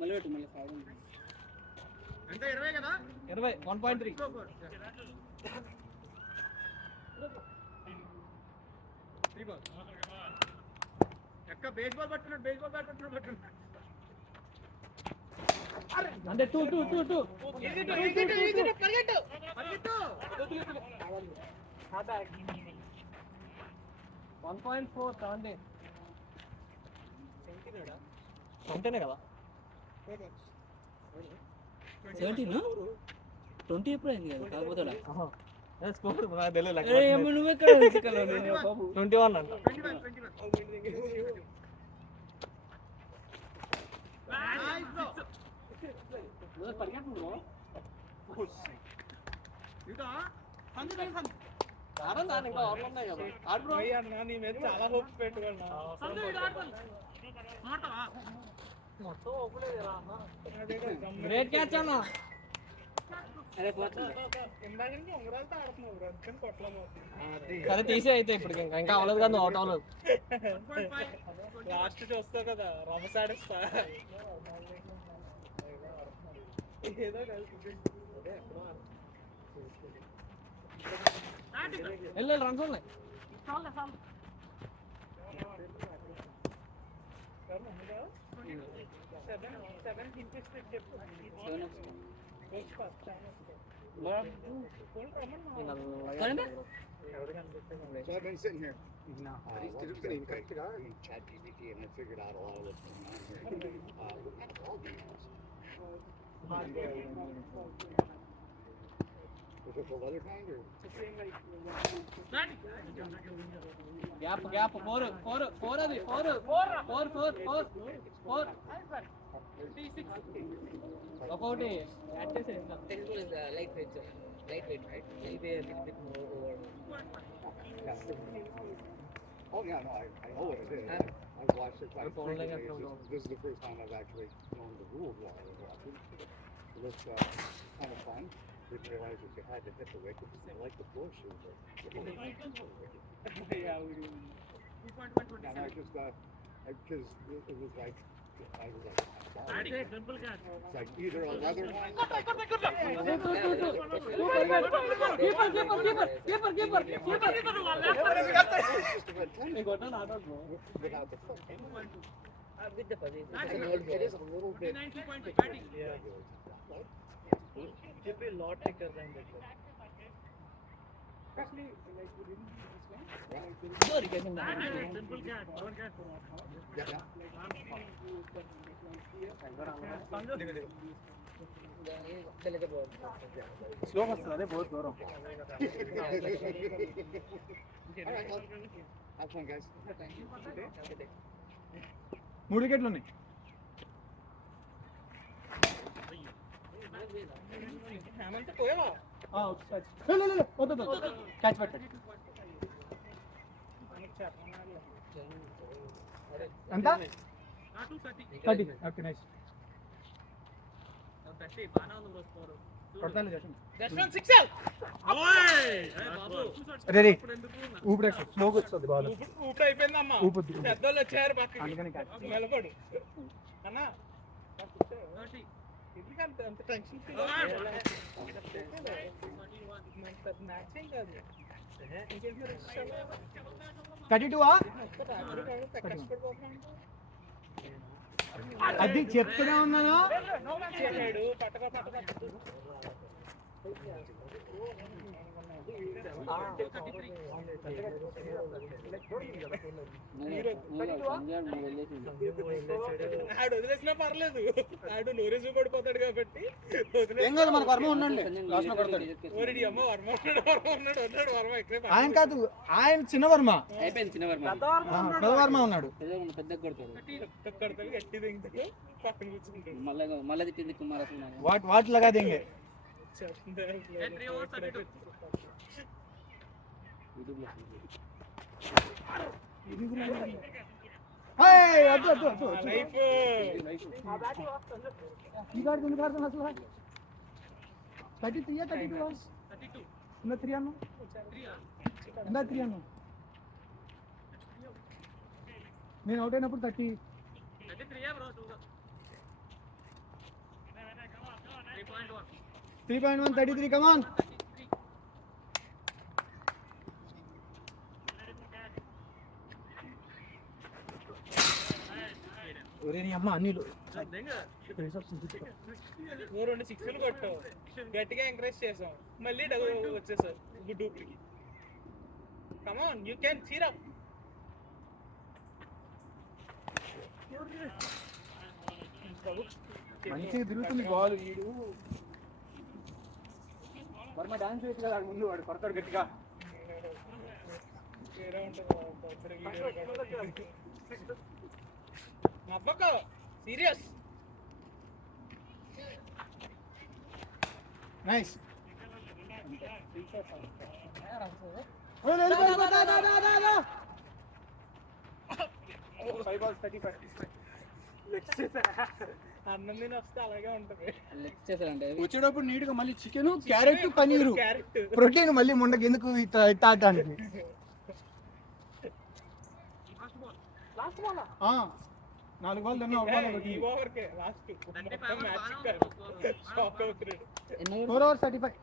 మళ్ళీ పెట్టు మళ్ళీ సాగు ఎంత 20 కదా 20 1.3 ఎక్క బేస్బాల్ పట్టున్నాడు బేస్బాల్ బ్యాట్ పట్టున్నాడు అంటే 2 పరిగెట్టు 1.4 70 అంటేనే కదా 17 20 ఎప్పుడు అయింది కదా కాకపోతే స్కోర్ నాకు తెలియదు నువ్వు ఎక్కడ బాబు 21 అంట 21 పరిగెట్టు ఇదా సందు ఇంకా ఆర్డర్ ఉన్నాయి కదా ఆర్డర్ అయ్యన్నా నీ మీద చాలా హోప్స్ పెట్టుకున్నా సందు ఇడా ఆర్డర్ మాటవా మొత్తం ఓపలేదురా అన్న గ్రేట్ క్యాచ్ అన్న అరే పోతుంది ఇందాక నుంచి ఉంగరాలతో ఆడుతున్నావు రక్కని కొట్టలేమవుతుంది సరే తీసే అయితే ఇప్పుడు ఇంకా అవ్వలేదు కదా అవుట్ అవ్వలేదు లాస్ట్ చూస్తావు కదా రమస్ ఆడిస్తా ఏదో వెళ్ళు రన్స్ ఉన్నాయి So I've been sitting here. ChatGPT and I figured out a lot of what's going on here. What kind of ball do you use? Is it the leather kind or? Gap 4 అది 4 ఒకటి add చేసేస్తా light weight right maybe a little bit more over Oh yeah, no, I know what it is. I've watched it quite frequently. This is the first time I've actually known the rules while I was watching. It looks kind of fun. Didn't realize that you had to hit the wicket. I like the push. yeah, we do. 2.127. And I just because it was like I was like, Simple catch. it's like either a leather one. Without the foot. with the fuzzy It is a little bit. 90.2 batting. Yeah. It will be lot thicker than that. Especially like we didn't sorry getting simple catch, one catch. Yeah. Like I'm seeing you delicate ball slow వస్తుంది అదే बहुत దూరం All right, well, have fun, guys. Thank you for that. 3 వికెట్లు ఉన్నాయి Hemant పోయావా catch పెట్టండి ఎంత 30 okay nice కొడతాను ready ఊపిరి స్లోగా వస్తుంది బాల్ ఊపిరి అయిపోయిందమ్మా ఊపిరి పెద్దోళ్ళు వచ్చారు పక్కకి అందుకని నిలబడు అన్నా ఎందుకంత అంత టెన్షన్ మ్యాచింగ్ కాదు 32 అది చెప్తూనే ఉన్నాను వదిలేసినా పర్లేదు ఆడు నోరేసి పడిపోతాడు కాబట్టి మన వర్మ ఉండండి ఆయన కాదు ఆయన చిన్న వర్మ అయిపోయింది చిన్న వర్మ పెద్ద వర్మ ఉన్నాడు పెద్ద కొడతాడు మళ్ళీ తిట్టింది కుమారస్వామి వాట్ లగా దేంగే నేను అవుట్ అయినప్పుడు 30 3.1, 33, come on. ఒరే నీ అమ్మ అన్నిలు నువ్వు 2 సిక్స్లు కొట్టావు, గట్టిగా ఎంకరేజ్ చేసాం, మళ్ళీ వచ్చేసావు గుడ్డూపులకి. Come on you can cheer up. మంచిగా తిరుగుతుంది బాల్. వీడు వర్మ డాన్స్ వేసి కదా ముందు వాడు కొడతాడు గట్టిగా. నవ్వకు, సీరియస్. నైస్. 5 balls 35. అన్నం తిని వస్తే అలాగే ఉంటుంది. లెక్స్ చేశారంటే వచ్చేటప్పుడు నీట్ గా మళ్ళీ chicken, carrot, paneer, carrot protein మళ్ళీ ముండకి ఎందుకు ఇట్ట ఆడటానికి. 4 బాల్ తిన్నా, 1 బాల్ ఒకటి. 4 hours 35.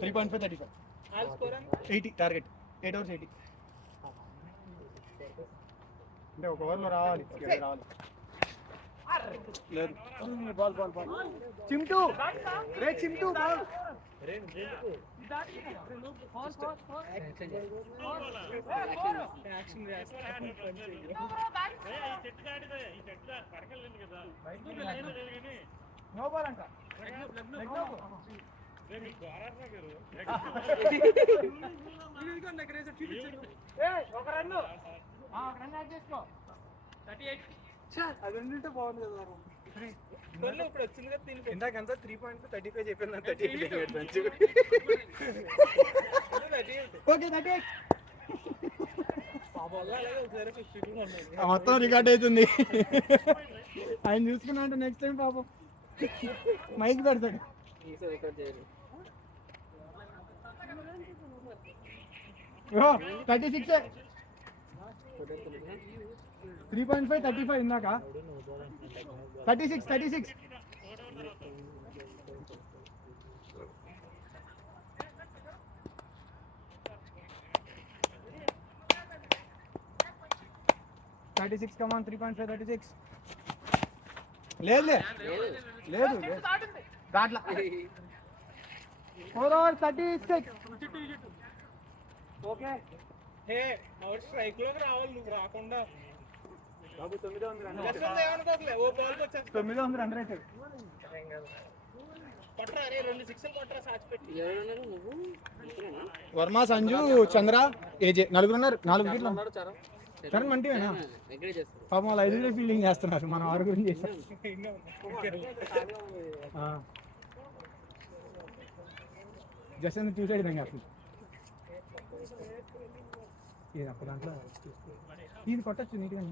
3.5 35. 80 టార్గెట్. 8 hours 80. అంటే ఒక ఓవర్లో రావాలి. లేదు బాల్ బాల్ బాల్. చిమ్టు రే, చిమ్టు బాల్. నో బాల్ అంట. ఒక రన్ను యాడ్ చేసుకో. 38. అది ఉంటే బాగుంది కదా. ఇప్పుడు వచ్చింది కదా తిని. ఇందాకంతా 3.5 35 చెప్పింది. 38 ఓకే 38. మొత్తం రికార్డ్ అవుతుంది. ఆయన చూసుకున్నా అంటే నెక్స్ట్ టైం పాపం మైక్ పెడతాడు. 36. 3.5 35 ఇందాక. 36. 36. Come on, 3.5 36. లేదు దాంట్లో 4 hours 36. ఓకే. హే అవుట్ స్ట్రైక్ లోకి రావాలి, నువ్వు రాకుండా. బాబు 900 రన్. ఏమనుకోకలే, ఓ బాల్ వచ్చేస్తా. 900 రన్ రేట్. కొట్టరా రే, 2 సిక్స్లు కొట్టరా, సాచి పెట్టి. నువ్వు వర్మ, సంజు, చంద్ర, ఏజే 4 ఉన్నారు. 4 వికెట్లు. చరణ్ మంటివేనా పాపం వాళ్ళు 5 ఫీల్డింగ్ చేస్తున్నారు, మనం 6 గురించి చేస్తాం. జస్ట్ చూసే విధంగా అసలు ఇది అప్పుడు దాంట్లో ఇది కొట్టచ్చు నీట్గా.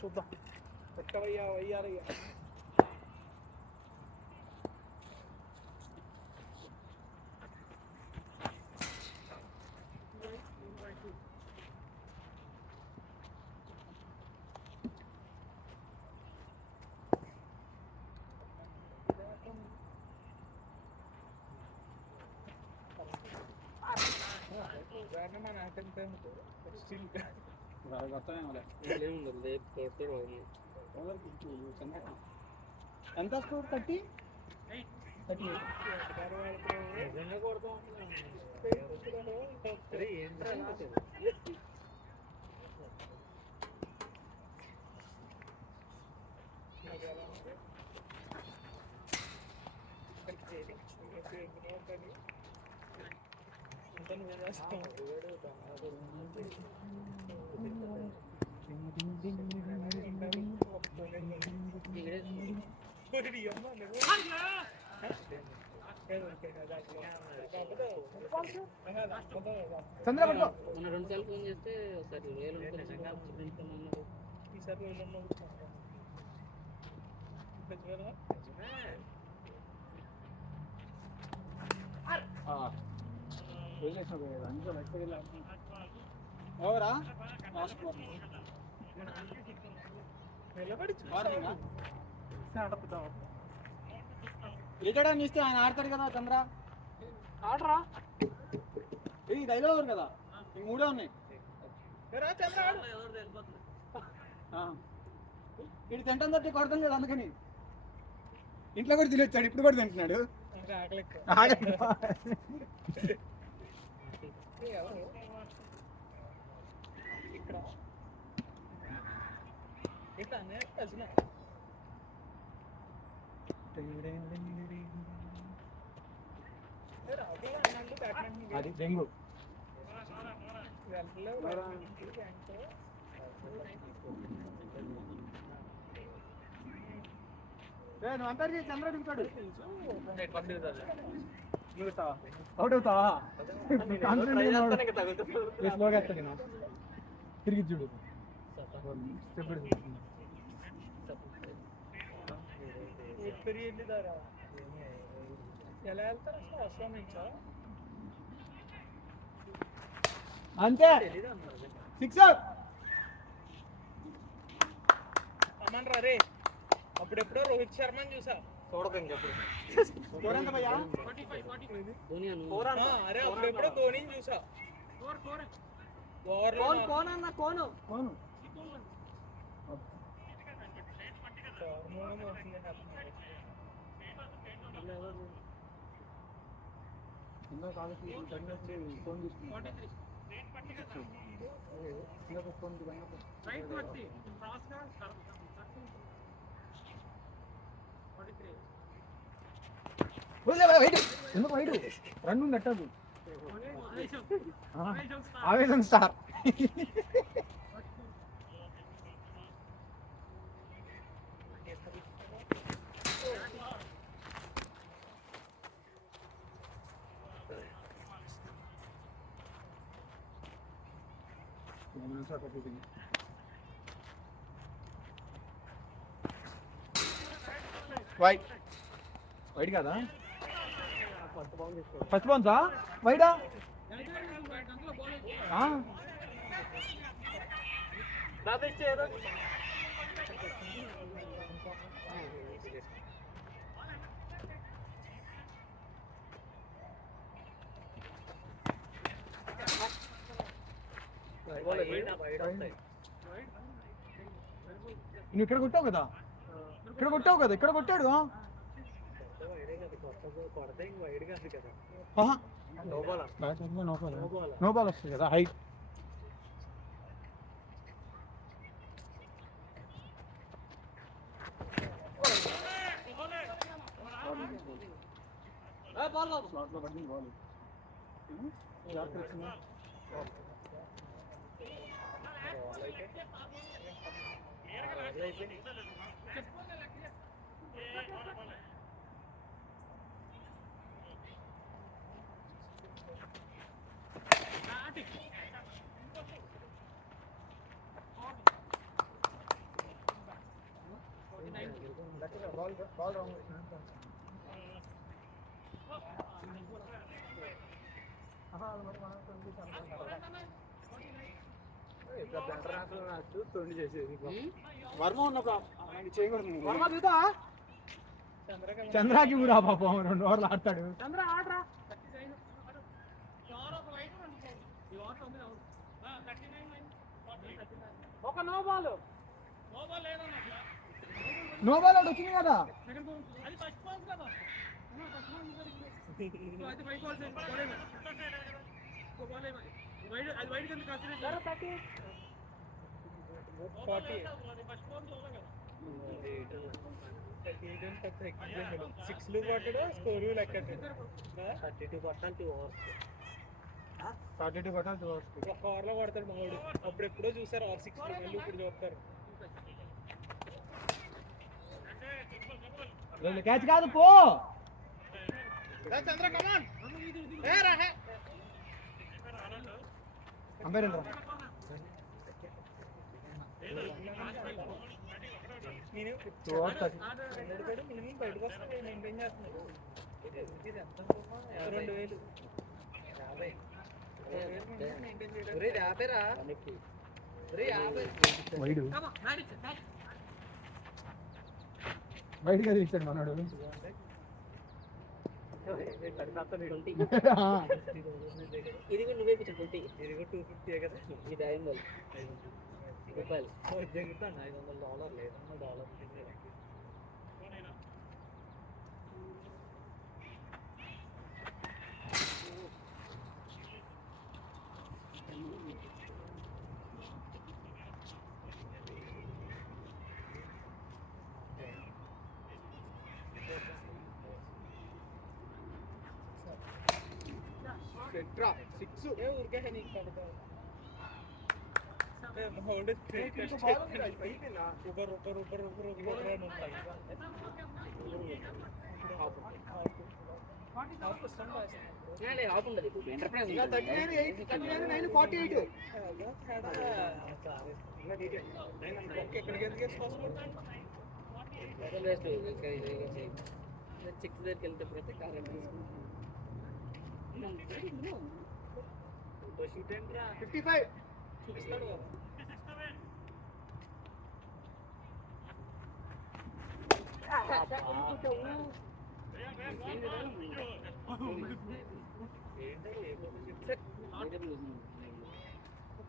చూద్దాం ఎక్కవయ్యా వయ్యారయ్యా. ఎంత స్కోర్ 30 38. అంతా నువ్వు చేస్తావు. ఒరేయ్ అమ్మ, నువ్వు చంద్ర పట్టుకో. మొన్న 2 సార్లు ఫోన్ చేస్తే ఒకసారి వేలు అన్నారు. ఈసారి వేలు ఉన్నావు. ఎవరా నిలబడి క్రికెట్ అని ఇస్తే ఆయన ఆడతాడు కదా చంద్ర. ఆడరా ఇది డైలాగ్ కదా, ఈ 3 ఉన్నాయి. ఇది తింటాం తట్టి కొడతాం లేదు, అందుకని ఇంట్లో కూడా తినొచ్చాడు, ఇప్పుడు కూడా తింటున్నాడు. అది డెంగు. నువ్వు అంటారు చంద్ర దిగుతాడు, అవుట్ అవుతావా? స్లోగా ఎత్తాడు, తిరిగి చూడు. ఎలా వెళ్తారు అసలు నుంచా? అంతే, సిక్సర్. అమ్మన్రా రే, అప్పుడెప్పుడో రోహిత్ శర్మని చూసా. అరే అప్పుడెప్పుడో ధోనిని చూసా. ఎందుకు వైడు రన్ను నెట్టదు, ఆవేశం స్టార్. వైట్ వైట్ కదా, ఫస్ట్ బౌన్సా వైడా? నువ్వు ఇక్కడ కొట్టావు కదా, ఇక్కడ కొట్టావు కదా, ఇక్కడ కొట్టాడు. నో బాల్ వస్తుంది కదా, హైట్. వర్మ ఉన్నప్పుడు చేయకూడదు. చంద్రాకి ఊరా పాపం 2 ఓవర్లు ఆడతాడు. నో బాల్ అవుట్ వచ్చింది కదా. సిక్స్లు కొట్టడు, స్కోరు లెక్క 32 కొట్టాలి 2 ఓవర్స్. 42 కొట్టాలి 2 hours. ఒక్క ఓవర్లో కొడతాడు మావాడు. అప్పుడు ఎప్పుడో చూసారు R6 మళ్ళీ ఇప్పుడు చూస్తారు. క్యాచ్ కాదు పో. చంద్ర కమాన్ ఏ రహే అంపైర్ రా. నేను 2 hours 30. మినిమం బయటకు వస్తే మెయింటైన్ చేస్తున్నాడు. 2000 ఒరే 50 రా. ఒరే 50. వైడు బయటికి అది ఇచ్చాడు మనోడు. 20. ఇది కూడా నువ్వే కూర్చో 20. ఇది కూడా 250 కదా. ఇది 500 రూపాయలు. జరుగుతాను $500 లేదు $100. సెట్రా 6. ఏ ఊరికే నీకు పడతావు మావాడు ఊపర్ అని ఉంటాయి. ఆఫ్ ఉండదు ఎంటర్ప్రైజ్ 48. ఎక్కడికి ఎందుకు వేసుకోవచ్చు? చిక్స్ దగ్గరికి వెళ్తే కార్ 55. చూపిస్తాడు కదా.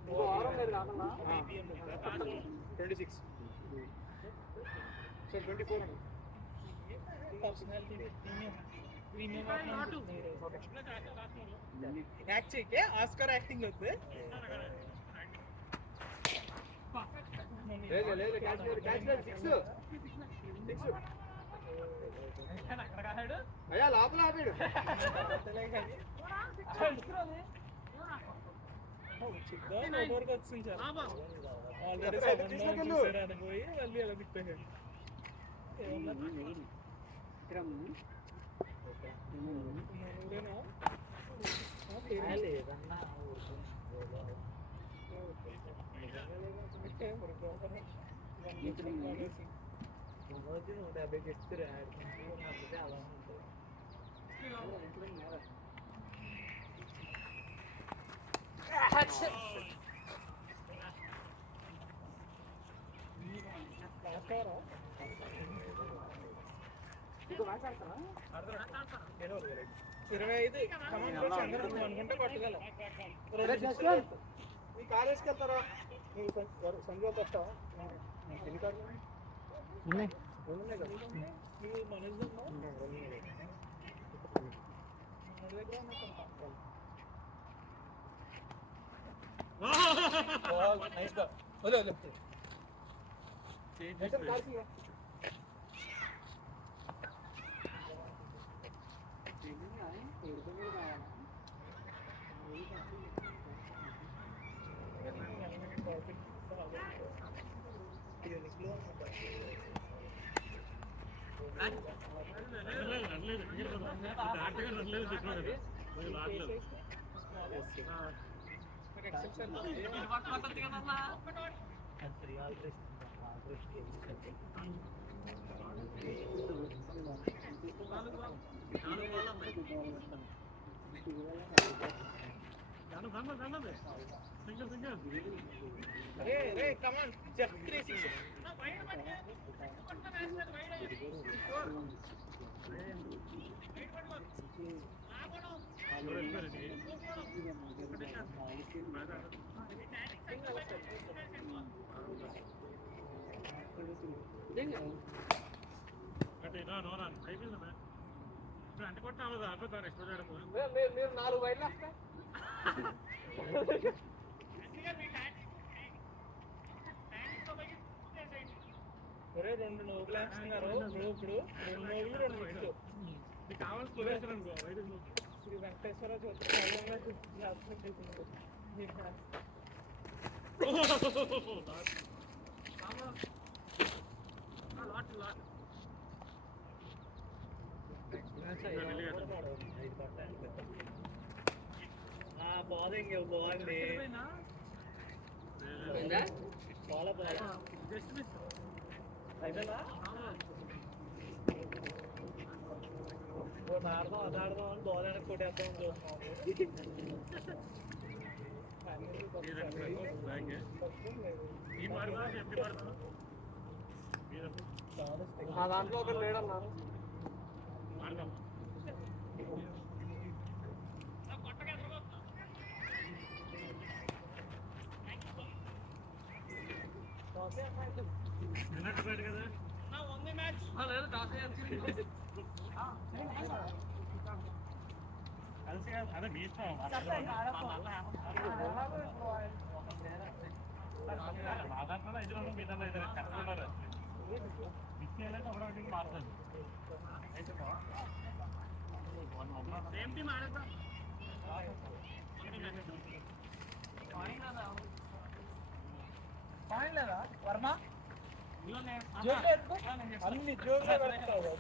ఇంకో వారం లేదు కాకుండా 26. సో 24 అండి. యాక్ట్ చేయకే ఆస్కార్ యాక్టింగ్ వద్దు. లేదు క్యాచ్ లేదు 6. అయ్యా లోపల ఆపాడు. వచ్చింది సార్ ఆల్రెడీ 7 చూసాడు పోయి మళ్ళీ అలా తిప్పాడు. లేదన్నా రోజు 150 చెప్తారు అలా ఉంటుంది. ఇరవై 25 అనుకుంటే కొట్టగల. మీ కార్ వేసుకెళ్తారా? నువ్వు సంజయ్ వస్తావా? ఎన్ని కార్లు ఉన్నాయి? ఉన్నాయి కదా. నువ్వు మనోజ్ ఉన్నావు? మన దగ్గర నైస్ గా వదిలే Hey, come on, just 360. మీరు 4 వైర్లు వస్తాయి. ఒరే 2 నోగులు వేస్తున్నారు ఇప్పుడు 2 నోగులు 2 వికెట్లు. కావాల్సి శ్రీ వెంకటేశ్వర బౌలింగ్ బాగుంది బాల బాల అయిపోయిందా ఆడదాం అది ఆడదాం అని బాల్ వెనక్కి కొట్టేద్దాం ఆ దాంట్లో ఒకటి లేడన్నా అదే మీ ఇష్టం మా దాంట్లో 5 మీ దాంట్లో 5 కష్టపడారు ఇచ్చేయాలంటే ఒకటి మారుతుంది సేమ్ టీమ్ ఆడతా పాయింట్ లేదా వర్మ అన్ని జోరుగా పెడతావు